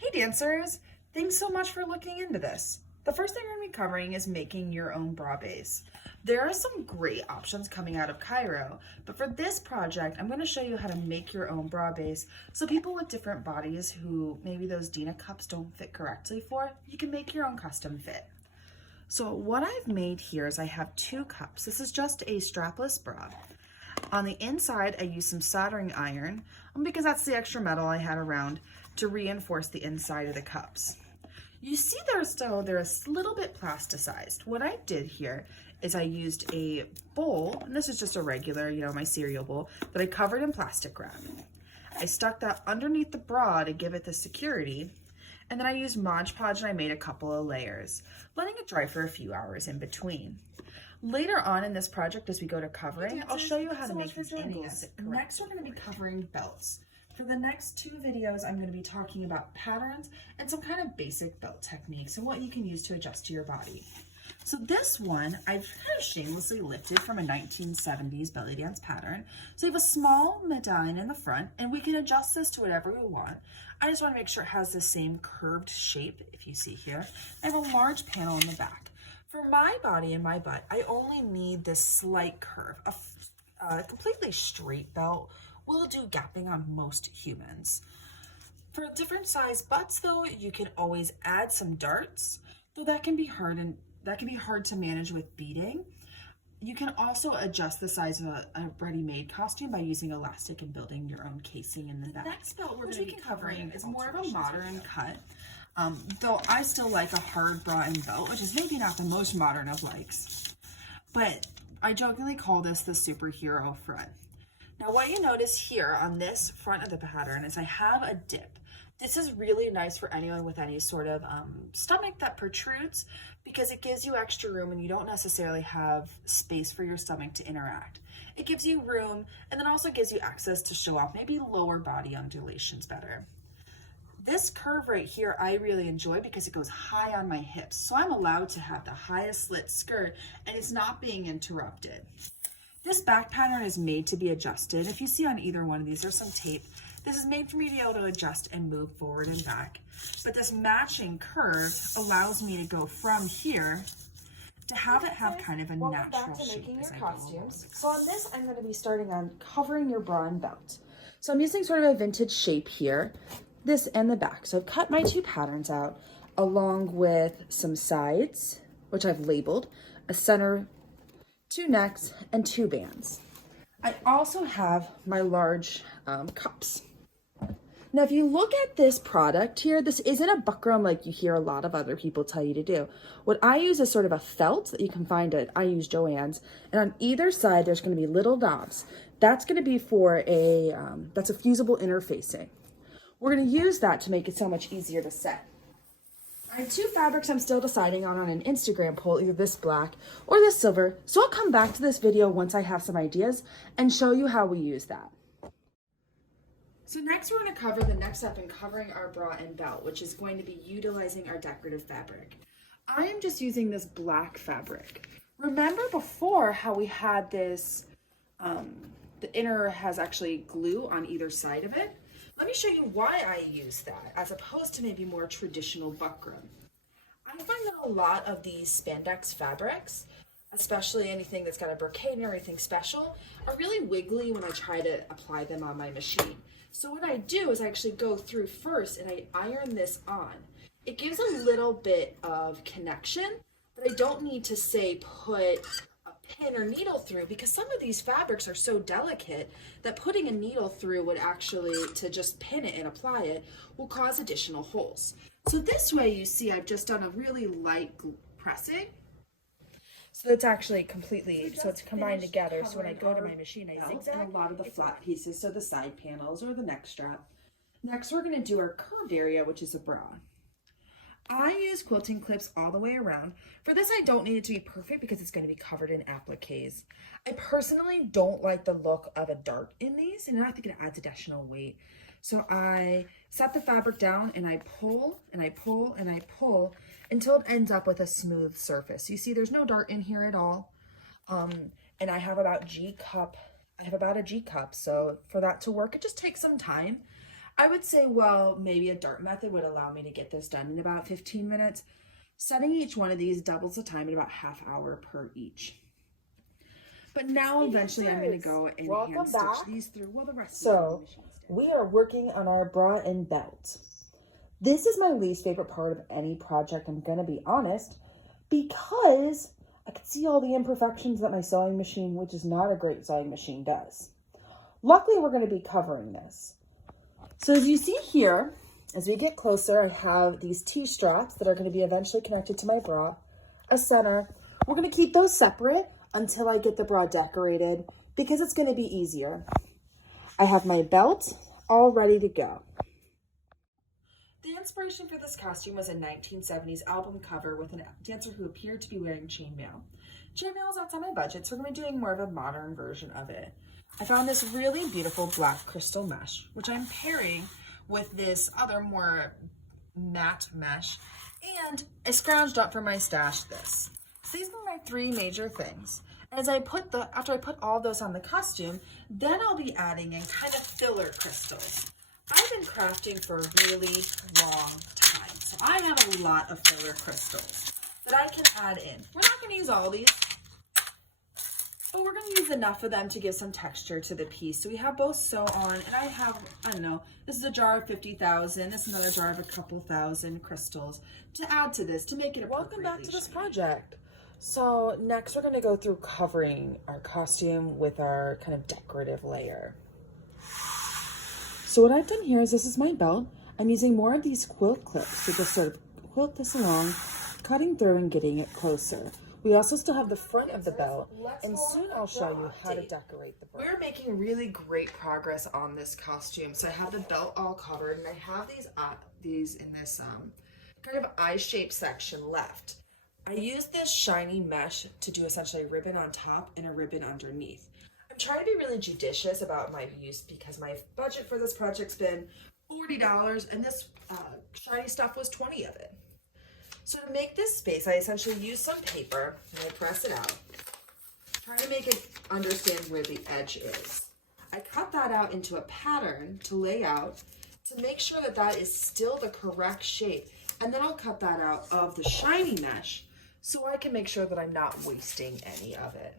Hey dancers, thanks so much for looking into this. The first thing we're going to be covering is making your own bra base. There are some great options coming out of Cairo, but for this project, I'm going to show you how to make your own bra base so people with different bodies who maybe those Dina cups don't fit correctly for, you can make your own custom fit. So what I've made here is I have 2 cups. This is just a strapless bra. On the inside, I used some soldering iron because that's the extra metal I had around to reinforce the inside of the cups. You see they're a little bit plasticized. What I did here is I used a bowl, and this is just a regular, my cereal bowl, that I covered in plastic wrap. I stuck that underneath the bra to give it the security, and then I used Mod Podge and I made a couple of layers, letting it dry for a few hours in between. Later on in this project, as we go to covering, I'll show you how to make these angles sit correct. Next, we're going to be covering belts. For the next 2 videos, I'm going to be talking about patterns and some kind of basic belt techniques and what you can use to adjust to your body. So this one, I've kind of shamelessly lifted from a 1970s belly dance pattern. So you have a small medallion in the front, and we can adjust this to whatever we want. I just want to make sure it has the same curved shape, if you see here. I have a large panel in the back. For my body and my butt, I only need this slight curve. A completely straight belt will do gapping on most humans. For different size butts though, you can always add some darts, though that can be hard to manage with beading. You can also adjust the size of a ready-made costume by using elastic and building your own casing in the back. The next belt we're going to be covering is more of a modern cut. Though I still like a hard bra and belt, which is maybe not the most modern of likes. But I jokingly call this the superhero front. Now what you notice here on this front of the pattern is I have a dip. This is really nice for anyone with any sort of stomach that protrudes because it gives you extra room and you don't necessarily have space for your stomach to interact. It gives you room and then also gives you access to show off maybe lower body undulations better. This curve right here I really enjoy because it goes high on my hips. So I'm allowed to have the highest slit skirt and it's not being interrupted. This back pattern is made to be adjusted. If you see on either one of these, there's some tape. This is made for me to be able to adjust and move forward and back. But this matching curve allows me to go from here to have it have kind of a natural shape. Welcome back to making your costumes. So on this, I'm going to be starting on covering your bra and belt. So I'm using sort of a vintage shape here, this and the back. So I've cut my 2 patterns out along with some sides, which I've labeled, a center, 2 necks, and 2 bands. I also have my large cups. Now, if you look at this product here, this isn't a buckram like you hear a lot of other people tell you to do. What I use is sort of a felt that you can find at, I use Joann's, and on either side, there's gonna be little knobs. That's gonna be for that's a fusible interfacing. We're gonna use that to make it so much easier to set. I have 2 fabrics I'm still deciding on an Instagram poll, either this black or this silver. So I'll come back to this video once I have some ideas and show you how we use that. So next we're going to cover the next step in covering our bra and belt, which is going to be utilizing our decorative fabric. I am just using this black fabric. Remember before how we had this, the inner has actually glue on either side of it? Let me show you why I use that as opposed to maybe more traditional buckram. I find that a lot of these spandex fabrics, especially anything that's got a brocade or anything special, are really wiggly when I try to apply them on my machine. So what I do is I actually go through first and I iron this on. It gives a little bit of connection, but I don't need to say put pin or needle through because some of these fabrics are so delicate that putting a needle through would actually, to just pin it and apply it, will cause additional holes. So this way you see I've just done a really light pressing. So it's actually completely, so it's combined together. So when I go to my machine, I zigzag a lot of the flat pieces, so the side panels or the neck strap. Next, we're gonna do our curved area, which is a bra. I use quilting clips all the way around. For this, I don't need it to be perfect because it's going to be covered in appliques. I personally don't like the look of a dart in these, and I think it adds additional weight. So I set the fabric down and I pull and I pull and I pull until it ends up with a smooth surface. You see there's no dart in here at all. And I have about a G cup. So for that to work, it just takes some time. I would say, well, maybe a dart method would allow me to get this done in about 15 minutes. Setting each one of these doubles the time at about half hour per each. But now eventually I'm going to go and hand stitch these through while the rest of the machine's down. We are working on our bra and belt. This is my least favorite part of any project, I'm going to be honest, because I can see all the imperfections that my sewing machine, which is not a great sewing machine, does. Luckily, we're going to be covering this. So as you see here, as we get closer, I have these T-straps that are going to be eventually connected to my bra, a center. We're going to keep those separate until I get the bra decorated because it's going to be easier. I have my belt all ready to go. The inspiration for this costume was a 1970s album cover with a dancer who appeared to be wearing chainmail. Chainmail is outside my budget, so we're going to be doing more of a modern version of it. I found this really beautiful black crystal mesh, which I'm pairing with this other more matte mesh, and I scrounged up from my stash this. So these were my three major things. As after I put all those on the costume, then I'll be adding in kind of filler crystals. I've been crafting for a really long time, so I have a lot of filler crystals that I can add in. We're not going to use all these, but we're going to use enough of them to give some texture to the piece. So we have both sew on, and I have, I don't know, this is a jar of 50,000, this is another jar of a couple thousand crystals to add to this to make it appropriately. Welcome back to this project. So next we're going to go through covering our costume with our kind of decorative layer. So what I've done here is this is my belt. I'm using more of these quilt clips to just sort of quilt this along, cutting through and getting it closer. We also still have the front of the belt, and soon I'll show you how to decorate the bra. We're making really great progress on this costume. So I have the belt all covered, and I have these in this kind of eye-shaped section left. I used this shiny mesh to do essentially a ribbon on top and a ribbon underneath. I'm trying to be really judicious about my use because my budget for this project's been $40, and this shiny stuff was 20 of it. So to make this space, I essentially use some paper and I press it out, trying to make it understand where the edge is. I cut that out into a pattern to lay out to make sure that that is still the correct shape. And then I'll cut that out of the shiny mesh so I can make sure that I'm not wasting any of it.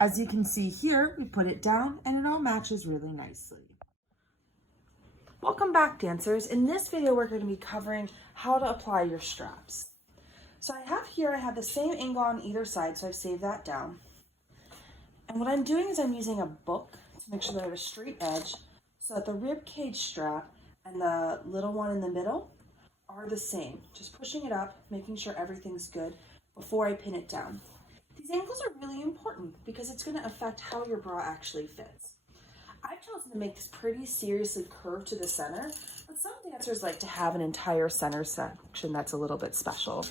As you can see here, we put it down and it all matches really nicely. Welcome back, dancers. In this video, we're going to be covering how to apply your straps. So I have the same angle on either side, so I've saved that down. And what I'm doing is I'm using a book to make sure that I have a straight edge so that the rib cage strap and the little one in the middle are the same. Just pushing it up, making sure everything's good before I pin it down. These angles are really important because it's going to affect how your bra actually fits. I've chosen to make this pretty seriously curved to the center, but some dancers like to have an entire center section that's a little bit special,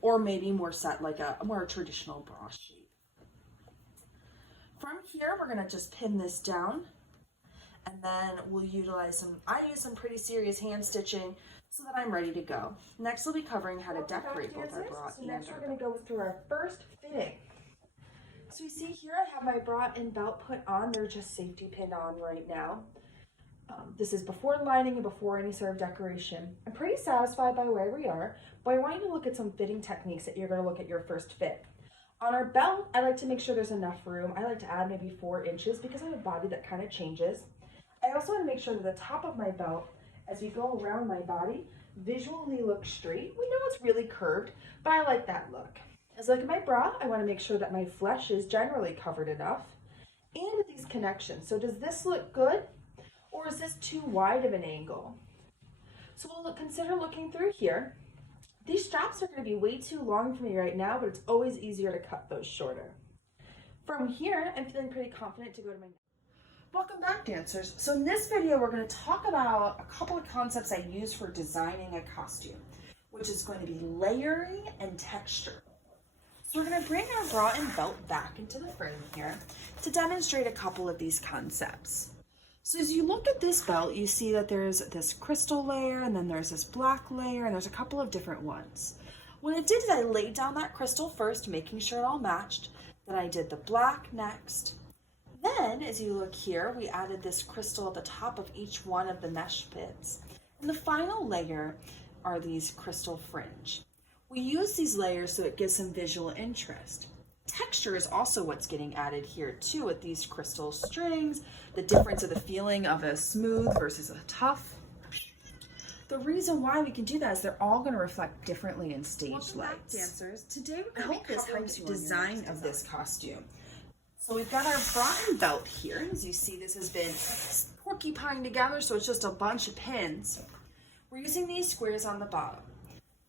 or maybe more set like a more traditional bra shape. From here, we're going to just pin this down, and then we'll utilize I use some pretty serious hand stitching so that I'm ready to go. Next, we'll be covering how to decorate both our bra and next we're going to go through our first fitting. So you see here I have my bra and belt put on. They're just safety pinned on right now. This is before lining and before any sort of decoration. I'm pretty satisfied by where we are, but I want you to look at some fitting techniques that you're going to look at your first fit. On our belt, I like to make sure there's enough room. I like to add maybe 4 inches because I have a body that kind of changes. I also want to make sure that the top of my belt, as we go around my body, visually looks straight. We know it's really curved, but I like that look. As I look at my bra, I want to make sure that my flesh is generally covered enough, and with these connections. So does this look good, or is this too wide of an angle? So we'll consider looking through here. These straps are going to be way too long for me right now, but it's always easier to cut those shorter. From here, I'm feeling pretty confident to go to my next. Welcome back, dancers. So in this video, we're going to talk about a couple of concepts I use for designing a costume, which is going to be layering and texture. So we're going to bring our bra and belt back into the frame here to demonstrate a couple of these concepts. So as you look at this belt, you see that there's this crystal layer, and then there's this black layer, and there's a couple of different ones. What I did is I laid down that crystal first, making sure it all matched. Then I did the black next, Then, as you look here, we added this crystal at the top of each one of the mesh bits. And the final layer are these crystal fringe. We use these layers so it gives some visual interest. Texture is also what's getting added here too with these crystal strings, the difference of the feeling of a smooth versus a tough. The reason why we can do that is they're all going to reflect differently in stage lights. Dancers, today we're going to make this design of this costume. So we've got our bra and belt here. As you see, this has been porcupined together, so it's just a bunch of pins. We're using these squares on the bottom.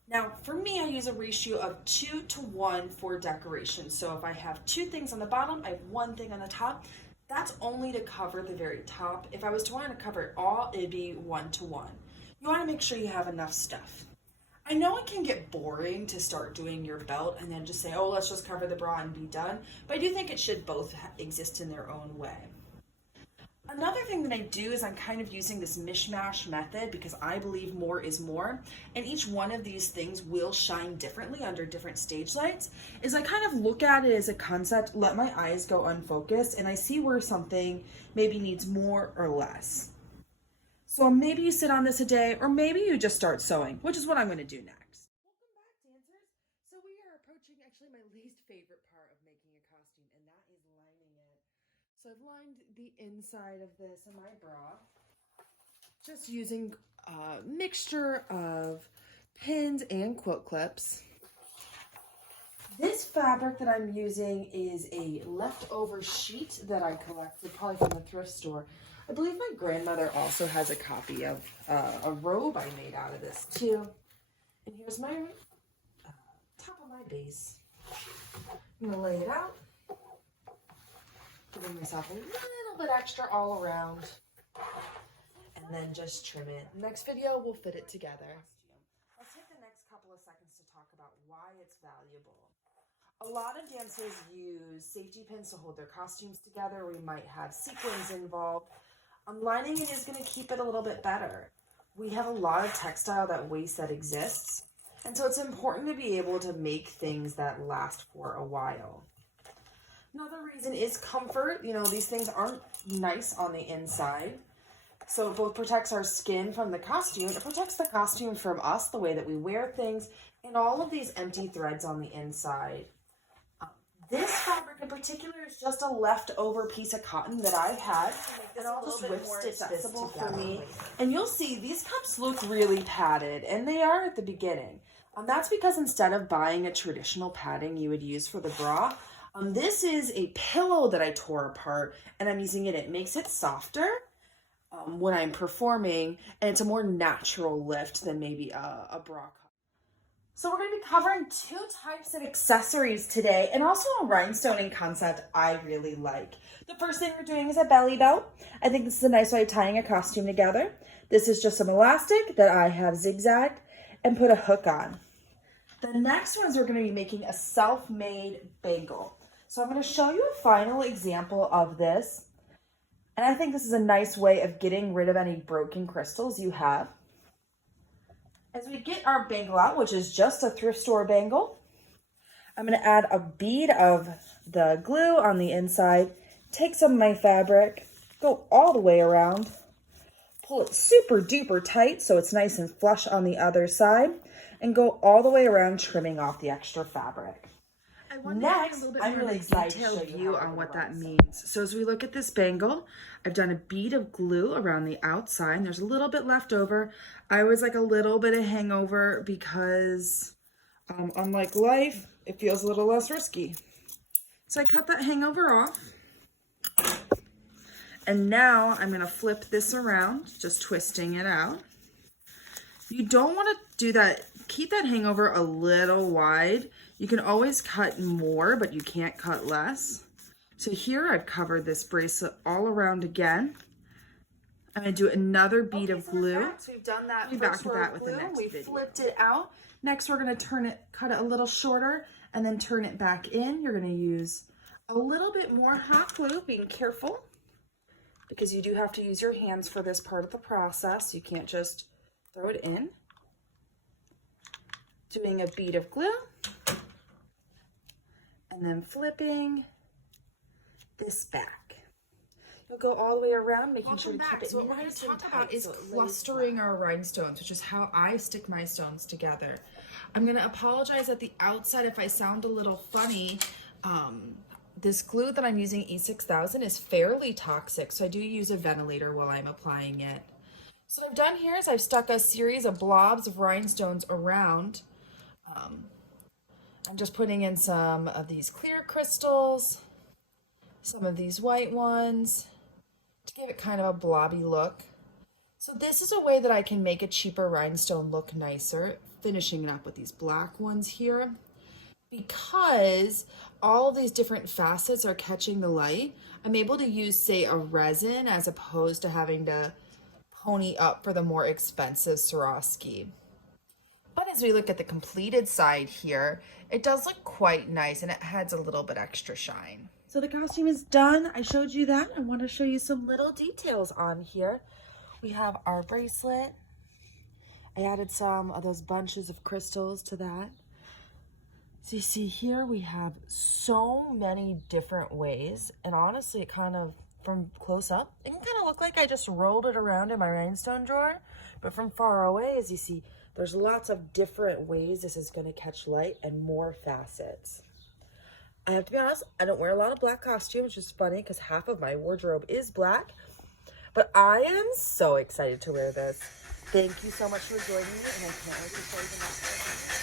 Now, for me, I use a ratio of 2 to 1 for decoration. So if I have 2 things on the bottom, I have 1 thing on the top. That's only to cover the very top. If I was to want to cover it all, it'd be 1 to 1. You want to make sure you have enough stuff. I know it can get boring to start doing your belt and then just say, oh, let's just cover the bra and be done. But I do think it should both exist in their own way. Another thing that I do is I'm kind of using this mishmash method because I believe more is more. And each one of these things will shine differently under different stage lights. Is I kind of look at it as a concept, let my eyes go unfocused, and I see where something maybe needs more or less. So maybe you sit on this a day, or maybe you just start sewing, which is what I'm going to do next. Welcome back, dancers. So we are approaching actually my least favorite part of making a costume, and that is lining it. So I've lined the inside of this in my bra, just using a mixture of pins and quilt clips. This fabric that I'm using is a leftover sheet that I collected probably from the thrift store. I believe my grandmother also has a copy of a robe I made out of this too. And here's my top of my base. I'm gonna lay it out, giving myself a little bit extra all around, and then just trim it. Next video, we'll fit it together. Let's take the next couple of seconds to talk about why it's valuable. A lot of dancers use safety pins to hold their costumes together. We might have sequins involved. Lining it is going to keep it a little bit better. We have a lot of textile that wastes that exists, and so it's important to be able to make things that last for a while. Another reason is comfort. You know, these things aren't nice on the inside, so it both protects our skin from the costume, it protects the costume from us, the way that we wear things, and all of these empty threads on the inside. This fabric in particular is just a leftover piece of cotton that I had, and I'll just whip stitch this together for me. And you'll see these cups look really padded, and they are at the beginning. That's because instead of buying a traditional padding you would use for the bra, this is a pillow that I tore apart, and I'm using it. It makes it softer when I'm performing, and it's a more natural lift than maybe a bra cup. So we're going to be covering 2 types of accessories today, and also a rhinestoning concept I really like. The first thing we're doing is a belly belt. I think this is a nice way of tying a costume together. This is just some elastic that I have zigzagged and put a hook on. The next one is we're going to be making a self-made bangle. So I'm going to show you a final example of this, and I think this is a nice way of getting rid of any broken crystals you have. As we get our bangle out, which is just a thrift store bangle, I'm going to add a bead of the glue on the inside, take some of my fabric, go all the way around, pull it super duper tight so it's nice and flush on the other side, and go all the way around, trimming off the extra fabric. Next, I'm really excited to show you on what that means. So as we look at this bangle, I've done a bead of glue around the outside. There's a little bit left over. I always like a little bit of hangover because unlike life, it feels a little less risky. So I cut that hangover off. And now I'm going to flip this around, just twisting it out. You don't want to do that. Keep that hangover a little wide. You can always cut more, but you can't cut less. So here I've covered this bracelet all around again. I'm going to do another bead of glue. So we've done that. We'll be back with that with the next video. We flipped it out. Next, we're going to cut it a little shorter and then turn it back in. You're going to use a little bit more hot glue, being careful, because you do have to use your hands for this part of the process. You can't just throw it in. Doing a bead of glue and then flipping this back. You'll go all the way around, making sure to Welcome keep back. it So what we're going nice to and talk about tight is so it lays clustering flat. our rhinestones, which is how I stick my stones together. I'm going to apologize at the outset if I sound a little funny. This glue that I'm using, E6000, is fairly toxic, so I do use a ventilator while I'm applying it. So what I've done here is I've stuck a series of blobs of rhinestones around. I'm just putting in some of these clear crystals, some of these white ones, to give it kind of a blobby look. So this is a way that I can make a cheaper rhinestone look nicer, finishing it up with these black ones here. Because all these different facets are catching the light, I'm able to use, say, a resin as opposed to having to pony up for the more expensive Swarovski. But as we look at the completed side here, it does look quite nice and it adds a little bit extra shine. So the costume is done. I showed you that. I want to show you some little details on here. We have our bracelet. I added some of those bunches of crystals to that. So you see here we have so many different ways, and honestly it kind of, from close up, it can kind of look like I just rolled it around in my rhinestone drawer, but from far away, as you see, there's lots of different ways this is going to catch light and more facets. I have to be honest, I don't wear a lot of black costumes, which is funny because half of my wardrobe is black, but I am so excited to wear this. Thank you so much for joining me, and I can't wait to show you the next one.